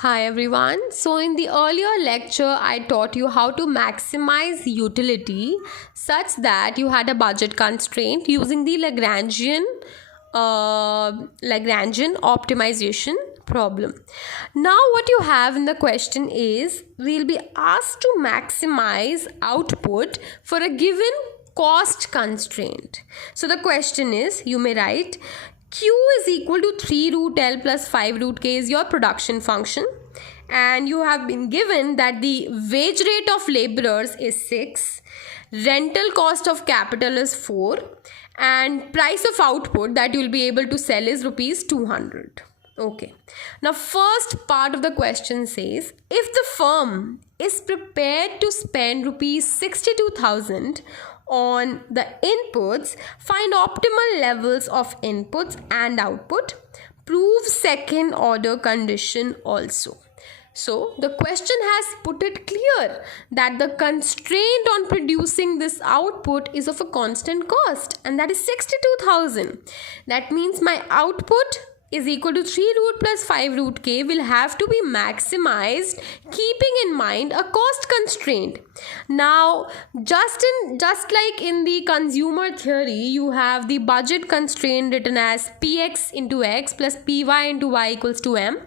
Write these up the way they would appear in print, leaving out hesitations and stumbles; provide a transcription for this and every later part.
Hi everyone. So in the earlier lecture I taught you how to maximize utility such that you had a budget constraint using the Lagrangian optimization problem. Now what you have in the question is we'll be asked to maximize output for a given cost constraint. So the question is, you may write Q is equal to 3 root L plus 5 root K is your production function, and you have been given that the wage rate of laborers is 6, rental cost of capital is 4, and price of output that you will be able to sell is rupees 200. Okay. Now first part of the question says if the firm is prepared to spend rupees 62,000 on the inputs, find optimal levels of inputs and output, prove second order condition also. So the question has put it clear that the constraint on producing this output is of a constant cost, and that is 62,000. That means my output is equal to 3 root plus 5 root K will have to be maximized keeping in mind a cost constraint. Now just like in the consumer theory, you have the budget constraint written as Px into X plus Py into Y equals to M.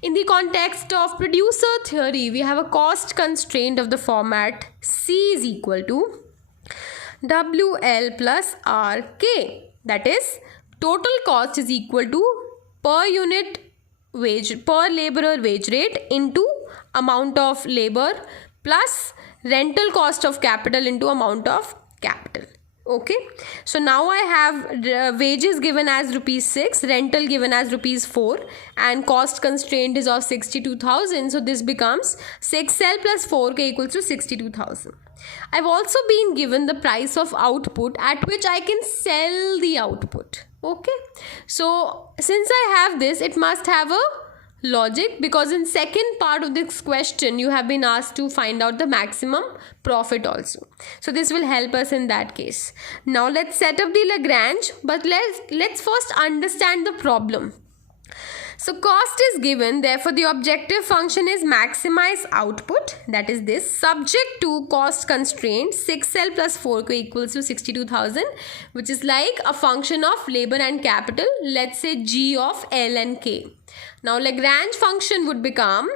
In the context of producer theory, we have a cost constraint of the format C is equal to WL plus RK. That is, total cost is equal to per unit wage, per laborer wage rate into amount of labor plus rental cost of capital into amount of capital. Okay, so now I have wages given as rupees 6, rental given as rupees 4, and cost constraint is of 62,000. So this becomes 6L plus 4K equals to 62,000. I've also been given the price of output at which I can sell the output. Okay, so since I have this, it must have a logic, because in second part of this question you have been asked to find out the maximum profit also. So this will help us in that case. Now let's set up the Lagrange, but let's first understand the problem. So cost is given, therefore the objective function is maximize output, that is this, subject to cost constraint 6L plus 4K equals to 62,000, which is like a function of labor and capital, let's say G of L and K. Now Lagrange function would become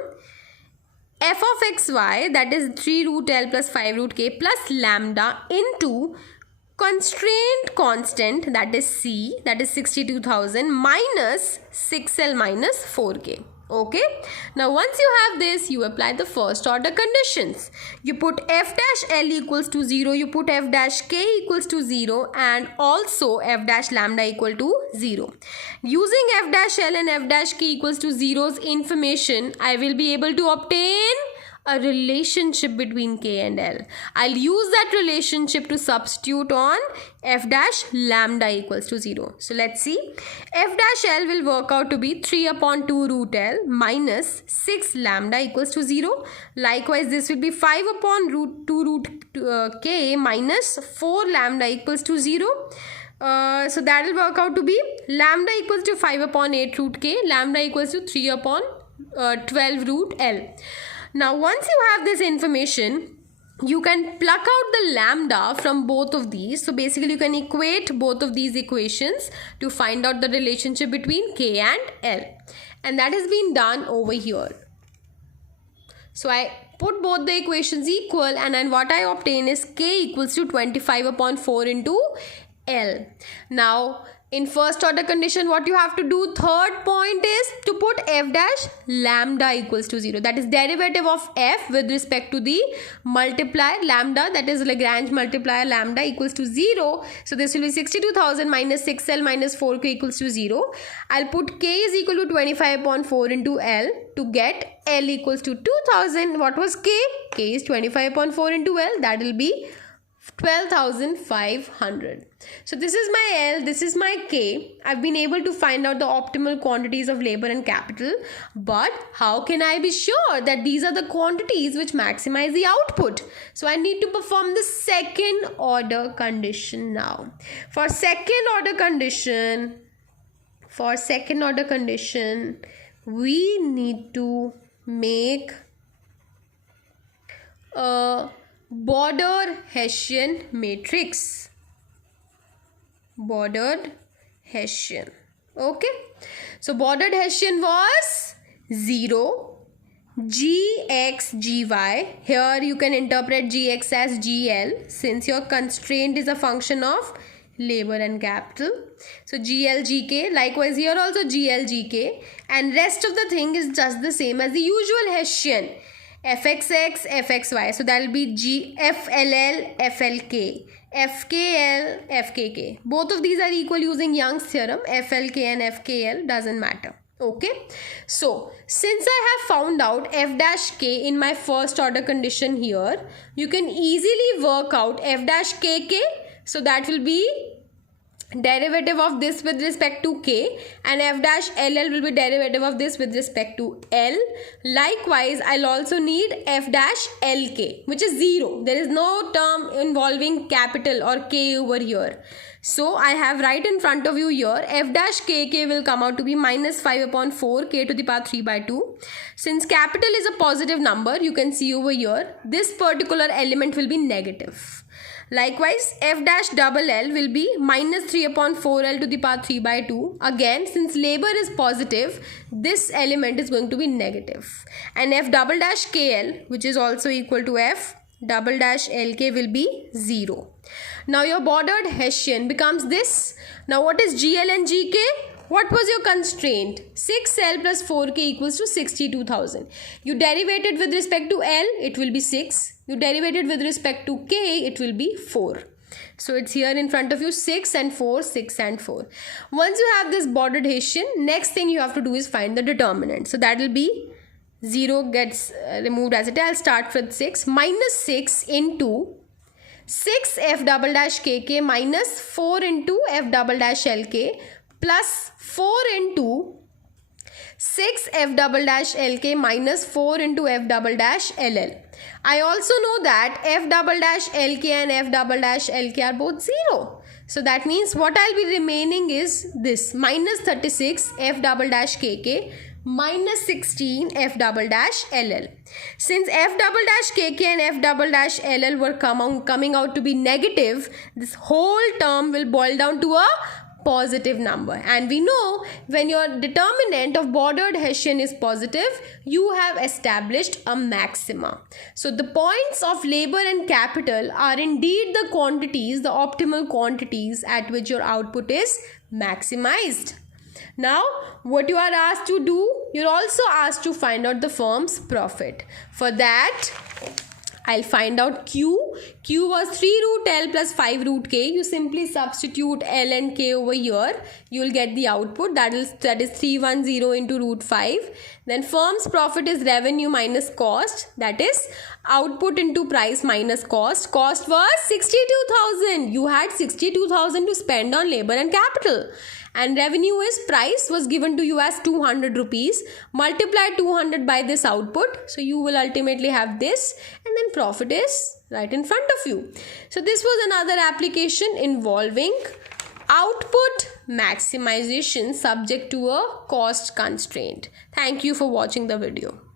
f of xy, that is 3 root L plus 5 root K plus lambda into constraint constant, that is C, that is 62,000 minus 6L minus 4K. Okay, now once you have this, you apply the first order conditions. You put f dash L equals to 0, you put f dash K equals to 0, and also f dash lambda equal to 0. Using f dash L and f dash K equals to 0's information, I will be able to obtain a relationship between K and L. I'll use that relationship to substitute on f dash lambda equals to 0. So let's see. F dash L will work out to be 3 upon 2 root L minus 6 lambda equals to 0. Likewise, this will be 5 upon root 2 root K minus 4 lambda equals to 0. So that will work out to be lambda equals to 5 upon 8 root K, lambda equals to 3 upon 12 root L. Now once you have this information, you can pluck out the lambda from both of these. So basically you can equate both of these equations to find out the relationship between K and L. And that has been done over here. So I put both the equations equal, and then what I obtain is K equals to 25 upon 4 into L. Now in first order condition, what you have to do, third point, is to put f dash lambda equals to 0. That is derivative of f with respect to the multiplier lambda, that is Lagrange multiplier lambda equals to 0. So this will be 62,000 minus 6L minus 4K equals to 0. I'll put K is equal to 25 upon 4 into L to get L equals to 2000. What was K? K is 25 upon 4 into L. That will be 12,500. So this is my L, this is my K. I've been able to find out the optimal quantities of labor and capital, but how can I be sure that these are the quantities which maximize the output? So I need to perform the second order condition now. For second order condition, we need to make a bordered Hessian matrix. Bordered Hessian. Okay. So bordered Hessian was 0, gx, gy. Here you can interpret gx as gl since your constraint is a function of labor and capital. So gl, gk. Likewise here also gl, gk. And rest of the thing is just the same as the usual Hessian. fxx, fxy. So that will be fll, flk. FKL, FKK. Both of these are equal using Young's theorem. FLK and FKL doesn't matter. Okay. So, since I have found out f dash k in my first order condition here, you can easily work out f dash kk. So, that will be derivative of this with respect to k, and f dash ll will be derivative of this with respect to l. Likewise, I'll also need f dash lk, which is 0. There is no term involving capital or k over here. So I have right in front of you here f dash kk will come out to be minus 5 upon 4 k to the power 3 by 2. Since capital is a positive number, you can see over here this particular element will be negative. Likewise, f dash double L will be minus 3 upon 4L to the power 3 by 2. Again, since labor is positive, this element is going to be negative. And f double dash KL, which is also equal to f double dash LK, will be 0. Now your bordered Hessian becomes this. Now what is GL and GK? What was your constraint? 6L plus 4K equals to 62,000. You derivated with respect to L, it will be 6. You derivated with respect to K, it will be 4. So it's here in front of you 6 and 4, 6 and 4. Once you have this bordered Hessian, next thing you have to do is find the determinant. So that will be 0 gets removed as it is. I'll start with 6. Minus 6 into 6 f double dash kk minus 4 into f double dash lk plus 4 into 6 f double dash lk minus 4 into f double dash ll. I also know that f double dash lk and f double dash lk are both 0. So that means what I'll be remaining is this minus 36 f double dash kk minus 16 f double dash ll. Since f double dash kk and f double dash ll were coming out to be negative, this whole term will boil down to a positive number, and we know when your determinant of bordered Hessian is positive, you have established a maxima. So the points of labor and capital are indeed the quantities, the optimal quantities at which your output is maximized. Now what you are asked to do, you're also asked to find out the firm's profit. For that, I'll find out Q. Q was 3 root L plus 5 root K. You simply substitute L and K over here. You will get the output. That is 310 into root 5. Then firm's profit is revenue minus cost. That is output into price minus cost. Cost was 62,000. You had 62,000 to spend on labor and capital. And revenue is price was given to you as 200 rupees. Multiply 200 by this output. So you will ultimately have this, and then profit is right in front of you. So this was another application involving output maximization subject to a cost constraint. Thank you for watching the video.